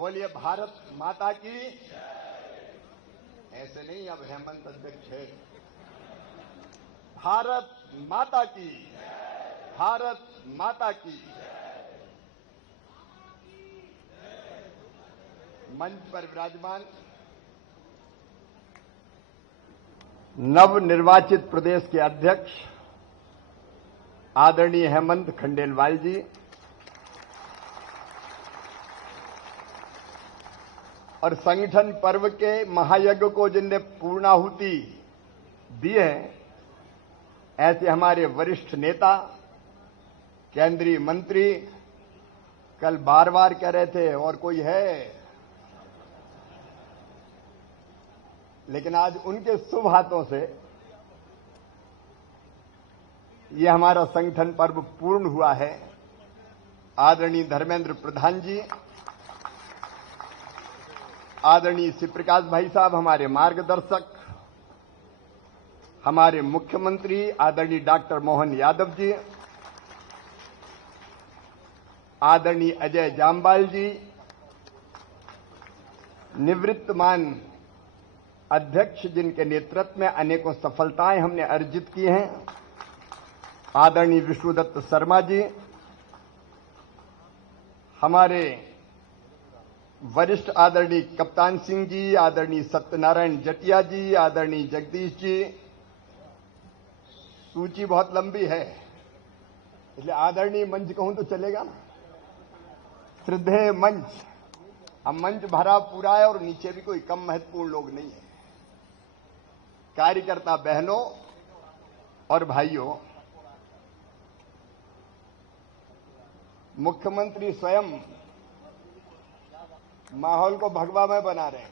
बोलिए भारत माता की। ऐसे नहीं, अब हेमंत अध्यक्ष है। भारत माता की, भारत माता की। मंच पर विराजमान नव निर्वाचित प्रदेश के अध्यक्ष आदरणीय हेमंत खंडेलवाल जी और संगठन पर्व के महायज्ञ को जिनने पूर्णाहुति दी है, ऐसे हमारे वरिष्ठ नेता, केंद्रीय मंत्री कल बार बार कह रहे थे और कोई है, लेकिन आज उनके शुभ हाथों से ये हमारा संगठन पर्व पूर्ण हुआ है। आदरणीय धर्मेंद्र प्रधान जी, आदरणीय श्री प्रकाश भाई साहब हमारे मार्गदर्शक, हमारे मुख्यमंत्री आदरणीय डॉक्टर मोहन यादव जी, आदरणीय अजय जामवाल जी, निवृत्तमान अध्यक्ष जिनके नेतृत्व में अनेकों सफलताएं हमने अर्जित की हैं, आदरणीय विष्णुदत्त शर्मा जी, हमारे वरिष्ठ आदरणीय कप्तान सिंह जी, आदरणीय सत्यनारायण जटिया जी, आदरणीय जगदीश जी। सूची बहुत लंबी है, इसलिए आदरणीय मंच कहूं तो चलेगा ना। श्रद्धेय मंच, अब मंच भरा पूरा है और नीचे भी कोई कम महत्वपूर्ण लोग नहीं है। कार्यकर्ता बहनों और भाइयों, मुख्यमंत्री स्वयं माहौल को भगवामय बना रहे हैं।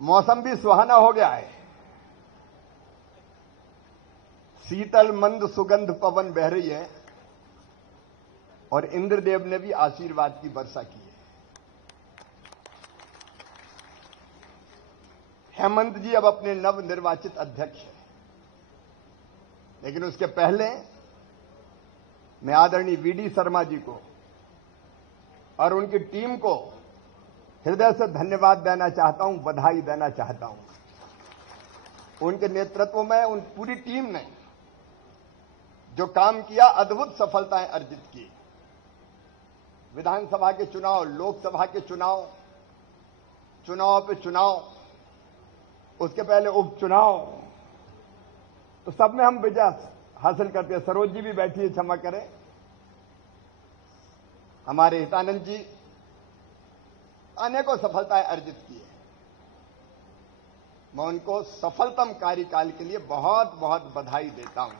मौसम भी सुहाना हो गया है, शीतल मंद सुगंध पवन बह रही है और इंद्रदेव ने भी आशीर्वाद की वर्षा की है। हेमंत जी अब अपने नव निर्वाचित अध्यक्ष हैं, लेकिन उसके पहले मैं आदरणीय वीडी शर्मा जी को और उनकी टीम को हृदय से धन्यवाद देना चाहता हूं, बधाई देना चाहता हूं। उनके नेतृत्व में उन पूरी टीम ने जो काम किया, अद्भुत सफलताएं अर्जित की। विधानसभा के चुनाव, लोकसभा के चुनाव, चुनाव पे चुनाव, उसके पहले उपचुनाव, तो सब में हम विजय हासिल करते हैं। सरोज जी भी बैठी है, क्षमा करें। हमारे हितानंद जी अनेकों सफलताएं अर्जित की है। मैं उनको सफलतम कार्यकाल के लिए बहुत बहुत बधाई देता हूं।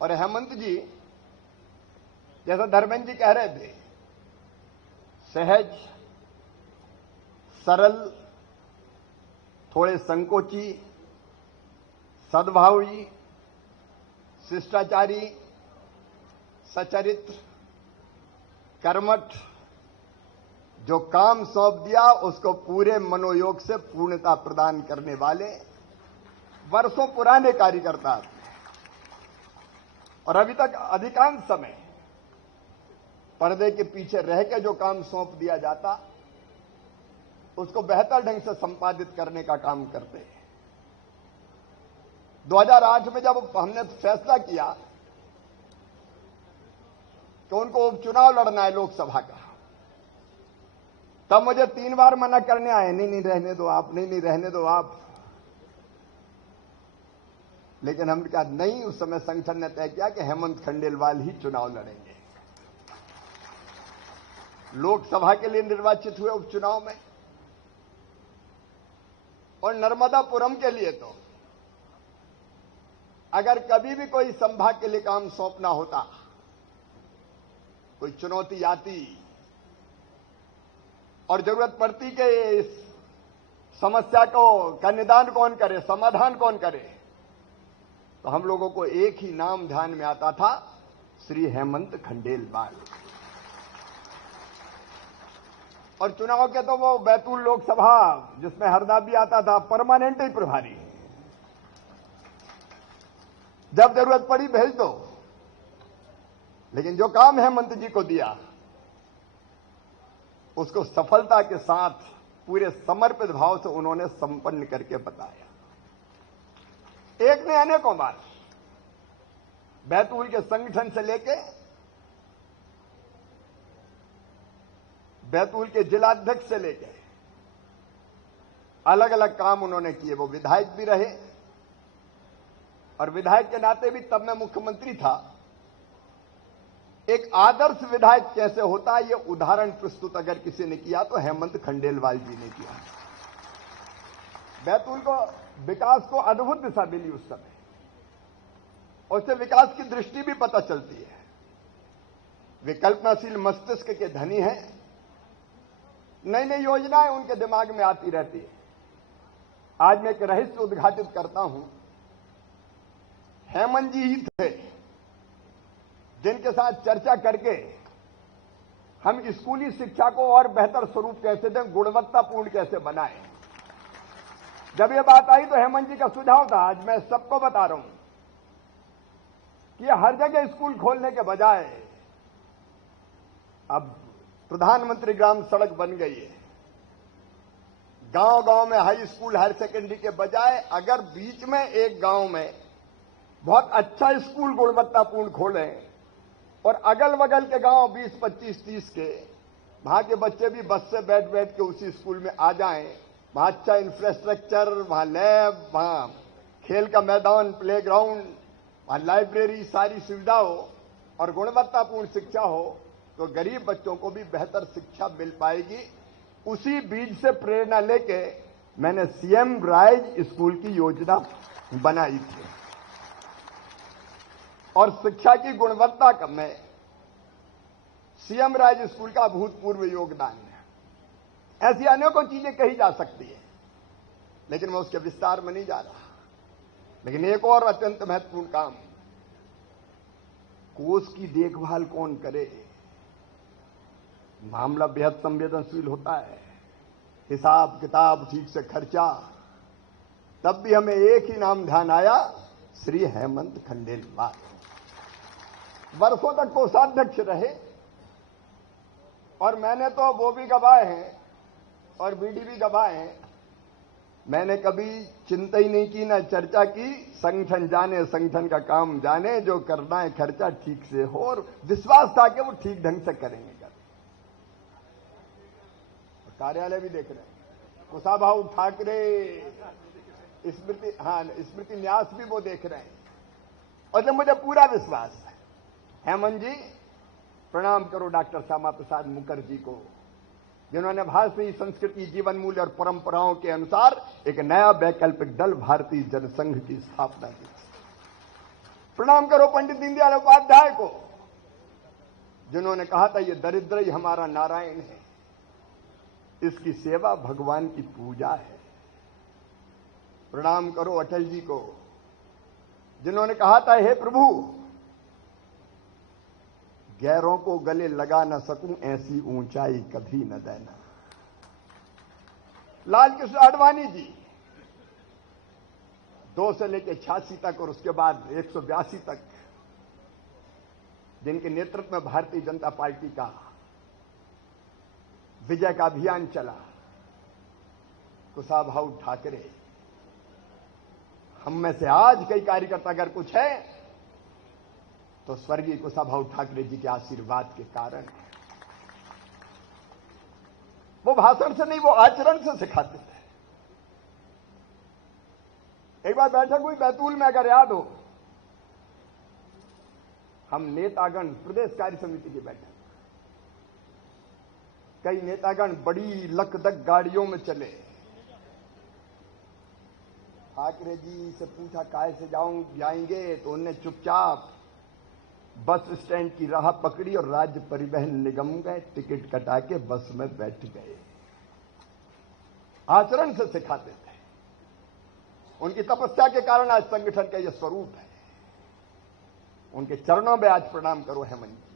और हेमंत जी, जैसा धर्मेंद्र जी कह रहे थे, सहज, सरल, थोड़े संकोची, सद्भावी, शिष्टाचारी, सचरित्र, कर्मठ, जो काम सौंप दिया उसको पूरे मनोयोग से पूर्णता प्रदान करने वाले वर्षों पुराने कार्यकर्ता थे। और अभी तक अधिकांश समय पर्दे के पीछे रह के जो काम सौंप दिया जाता, उसको बेहतर ढंग से संपादित करने का काम करते हैं। 2008 में जब हमने फैसला किया कि उनको उपचुनाव लड़ना है लोकसभा का, तब मुझे 3 बार मना करने आए, नहीं रहने दो आप, नहीं रहने दो आप। लेकिन हमने कहा नहीं, उस समय संगठन ने तय किया कि हेमंत खंडेलवाल ही चुनाव लड़ेंगे। लोकसभा के लिए निर्वाचित हुए उपचुनाव में, और नर्मदापुरम के लिए तो अगर कभी भी कोई संभाग के लिए काम सौंपना होता, कोई चुनौती आती और जरूरत पड़ती कि इस समस्या का निदान कौन करे, समाधान कौन करे, तो हम लोगों को एक ही नाम ध्यान में आता था, श्री हेमंत खंडेलवाल। और चुनाव के तो वो बैतूल लोकसभा जिसमें हरदा भी आता था, परमानेंट ही प्रभारी। जब जरूरत पड़ी भेज दो। लेकिन जो काम हेमंत जी को दिया उसको सफलता के साथ पूरे समर्पित भाव से उन्होंने संपन्न करके बताया। एक ने अनेकों बार बैतूल के संगठन से लेके बैतूल के जिलाध्यक्ष से लेके अलग अलग काम उन्होंने किए। वो विधायक भी रहे और विधायक के नाते भी तब मैं मुख्यमंत्री था। एक आदर्श विधायक कैसे होता है, ये उदाहरण प्रस्तुत अगर किसी ने किया तो हेमंत खंडेलवाल जी ने किया। बैतूल को विकास को अद्भुत दिशा मिली उस समय, और उससे विकास की दृष्टि भी पता चलती है। वे कल्पनाशील मस्तिष्क के धनी हैं। नई नई योजनाएं उनके दिमाग में आती रहती है। आज मैं एक रहस्य उद्घाटित करता हूं। हेमंत जी ही थे जिनके साथ चर्चा करके हम स्कूली शिक्षा को और बेहतर स्वरूप कैसे दें, गुणवत्तापूर्ण कैसे बनाएं। जब यह बात आई तो हेमंत जी का सुझाव था, आज मैं सबको बता रहा हूं कि हर जगह स्कूल खोलने के बजाय अब प्रधानमंत्री ग्राम सड़क बन गई है। गांव गांव में हाई स्कूल हायर सेकेंडरी के बजाय अगर बीच में एक गांव में बहुत अच्छा स्कूल गुणवत्तापूर्ण खोलें और अगल बगल के गांव 20, 25, 30 के, वहां के बच्चे भी बस से बैठ बैठ के उसी स्कूल में आ जाएं, वहां अच्छा इंफ्रास्ट्रक्चर, वहां लैब, वहां खेल का मैदान, प्लेग्राउंड, वहां लाइब्रेरी, सारी सुविधा हो और गुणवत्तापूर्ण शिक्षा हो, तो गरीब बच्चों को भी बेहतर शिक्षा मिल पाएगी। उसी बीज से प्रेरणा लेके मैंने सीएम राइज स्कूल की योजना बनाई थी और शिक्षा की गुणवत्ता में सीएम राइज स्कूल का अभूतपूर्व योगदान है। ऐसी अनेकों चीजें कही जा सकती है, लेकिन मैं उसके विस्तार में नहीं जा रहा। लेकिन एक और अत्यंत महत्वपूर्ण काम, कोष की देखभाल कौन करे। मामला बेहद संवेदनशील होता है, हिसाब किताब ठीक से खर्चा। तब भी हमें एक ही नाम ध्यान आया, श्री हेमंत खंडेलवाल। वर्षों तक कोषाध्यक्ष रहे और मैंने तो वो भी गवाए हैं और बीडी भी गवाए हैं। मैंने कभी चिंता ही नहीं की, ना चर्चा की। संगठन जाने, संगठन का काम जाने, जो करना है खर्चा ठीक से हो, और विश्वास था कि वो ठीक ढंग से करेंगे। कार्यालय भी देख रहे हैं, कुशाभाऊ ठाकरे, स्मृति न्यास भी वो देख रहे हैं। और जब मुझे पूरा विश्वास है, हेमंत जी प्रणाम करो डॉक्टर श्यामा प्रसाद मुखर्जी को, जिन्होंने भारतीय संस्कृति, जीवन मूल्य और परंपराओं के अनुसार एक नया वैकल्पिक दल भारतीय जनसंघ की स्थापना की। प्रणाम करो पंडित दीनदयाल उपाध्याय को, जिन्होंने कहा था ये दरिद्र ही हमारा नारायण है, इसकी सेवा भगवान की पूजा है। प्रणाम करो अटल जी को, जिन्होंने कहा था हे प्रभु, गैरों को गले लगा न सकूं ऐसी ऊंचाई कभी न देना। लाल कृष्ण आडवाणी जी 2 से लेकर 86 तक और उसके बाद 182 तक, जिनके नेतृत्व में भारतीय जनता पार्टी का विजय का अभियान चला। कुशाभाऊ ठाकरे, हम में से आज कई कार्यकर्ता अगर कुछ है तो स्वर्गीय कुशाभाऊ ठाकरे जी के आशीर्वाद के कारण है। वो भाषण से नहीं, वो आचरण से सिखाते थे। एक बार बैठक हुई बैतूल में, अगर याद हो, हम नेतागण, प्रदेश कार्य समिति की बैठक, कई नेतागण बड़ी लकदक गाड़ियों में चले। ठाकरे जी से पूछा काहे से जाएंगे, तो उन्होंने चुपचाप बस स्टैंड की राह पकड़ी और राज्य परिवहन निगम गए, टिकट कटा के बस में बैठ गए। आचरण से सिखाते थे। उनकी तपस्या के कारण आज संगठन का यह स्वरूप है। उनके चरणों में आज प्रणाम करो हेमंत जी।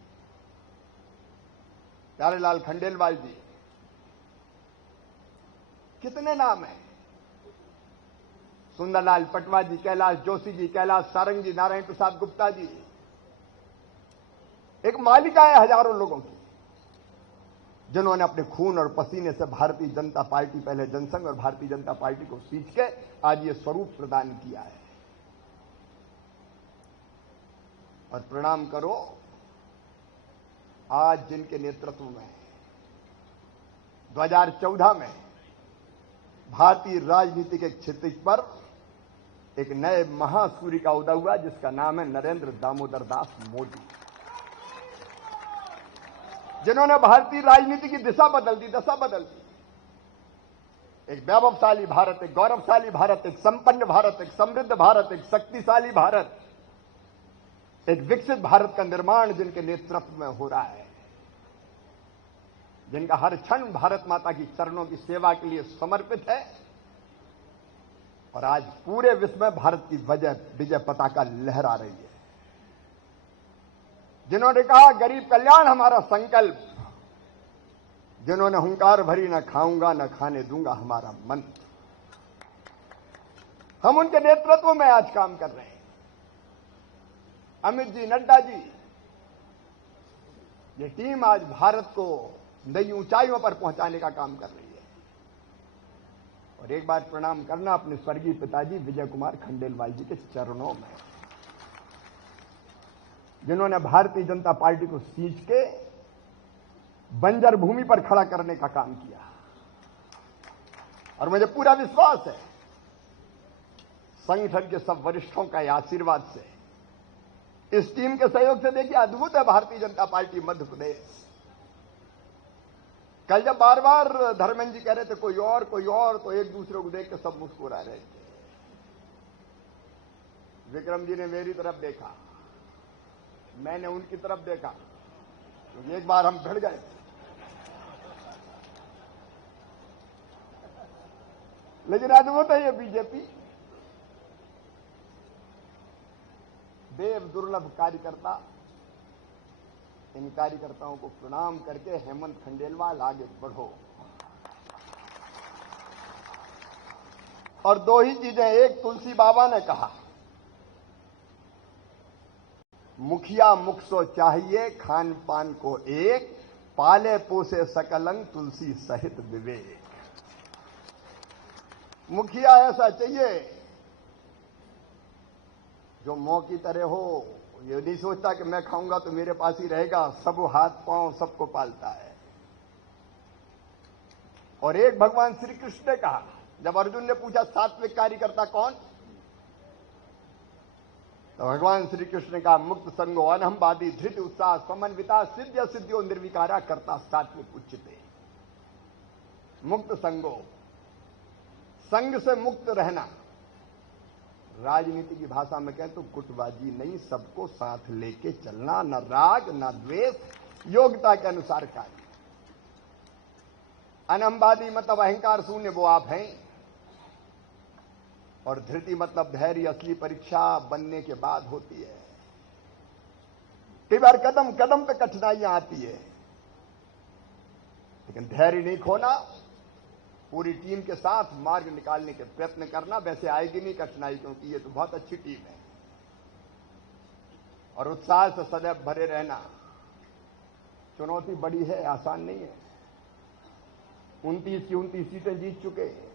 प्यारेलाल खंडेलवाल जी, कितने नाम हैं। सुंदरलाल पटवा जी, कैलाश जोशी जी, कैलाश सारंग जी, नारायण प्रसाद गुप्ता जी, एक मालिका है हजारों लोगों की, जिन्होंने अपने खून और पसीने से भारतीय जनता पार्टी, पहले जनसंघ और भारतीय जनता पार्टी को सींच के आज ये स्वरूप प्रदान किया है। और प्रणाम करो आज जिनके नेतृत्व में 2014 में भारतीय राजनीति के क्षितिज पर एक नए महासूर्य का उदय हुआ, जिसका नाम है नरेंद्र दामोदर दास मोदी, जिन्होंने भारतीय राजनीति की दिशा बदल दी, दशा बदल दी। एक वैभवशाली भारत, एक गौरवशाली भारत, एक संपन्न भारत, एक समृद्ध भारत, एक शक्तिशाली भारत, एक विकसित भारत का निर्माण जिनके नेतृत्व में हो रहा है, जिनका हर क्षण भारत माता की चरणों की सेवा के लिए समर्पित है। और आज पूरे विश्व में भारत की विजय पताका लहरा रही है। जिन्होंने कहा गरीब कल्याण हमारा संकल्प, जिन्होंने हुंकार भरी न खाऊंगा न खाने दूंगा हमारा मंत्र, हम उनके नेतृत्व में आज काम कर रहे हैं। अमित जी, नड्डा जी, ये टीम आज भारत को नई ऊंचाइयों पर पहुंचाने का काम कर रही है। और एक बार प्रणाम करना अपने स्वर्गीय पिताजी विजय कुमार खंडेलवाल जी के चरणों में, जिन्होंने भारतीय जनता पार्टी को सींच के बंजर भूमि पर खड़ा करने का काम किया। और मुझे पूरा विश्वास है संगठन के सब वरिष्ठों का आशीर्वाद से, इस टीम के सहयोग से, देखिए अद्भुत है भारतीय जनता पार्टी मध्य प्रदेश। कल जब बार बार धर्मेंद्र जी कह रहे थे कोई और, तो एक दूसरे को देख के सब मुस्कुरा रहे थे। विक्रम जी ने मेरी तरफ देखा, मैंने उनकी तरफ देखा, क्योंकि एक बार हम भिड़ गए थे। लेकिन अद्भुत है ये बीजेपी, देव दुर्लभ कार्यकर्ता। इन कार्यकर्ताओं को प्रणाम करके हेमंत खंडेलवाल आगे बढ़ो। और दो ही चीजें, एक तुलसी बाबा ने कहा, मुखिया मुख सो चाहिए खान पान को एक, पाले पोसे सकलंग तुलसी सहित विवेक। मुखिया ऐसा चाहिए जो मौ की तरह हो, ये नहीं सोचता कि मैं खाऊंगा तो मेरे पास ही रहेगा, सब हाथ पांव सबको पालता है। और एक भगवान श्री कृष्ण ने कहा, जब अर्जुन ने पूछा सात्विक कार्यकर्ता कौन, तो भगवान श्री कृष्ण ने कहा मुक्त संगो अनहमवादी धृत उत्साह समन्विता सिद्ध सिद्धियों निर्विकारा करता सात्विक उच्चते। मुक्त संगो, संग से मुक्त रहना, राजनीति की भाषा में कहें तो गुटबाजी नहीं, सबको साथ लेके चलना, न राग न द्वेष, योग्यता के अनुसार कार्य। अनहमवादी मतलब अहंकार शून्य, वो आप हैं। और धृति मतलब धैर्य, असली परीक्षा बनने के बाद होती है। कई बार कदम कदम पे कठिनाइयां आती है, लेकिन धैर्य नहीं खोना, पूरी टीम के साथ मार्ग निकालने के प्रयत्न करना। वैसे आएगी नहीं कठिनाई, क्योंकि ये तो बहुत अच्छी टीम है। और उत्साह से सदैव भरे रहना। चुनौती बड़ी है, आसान नहीं है। 29 की 29 सीटें जीत चुके हैं।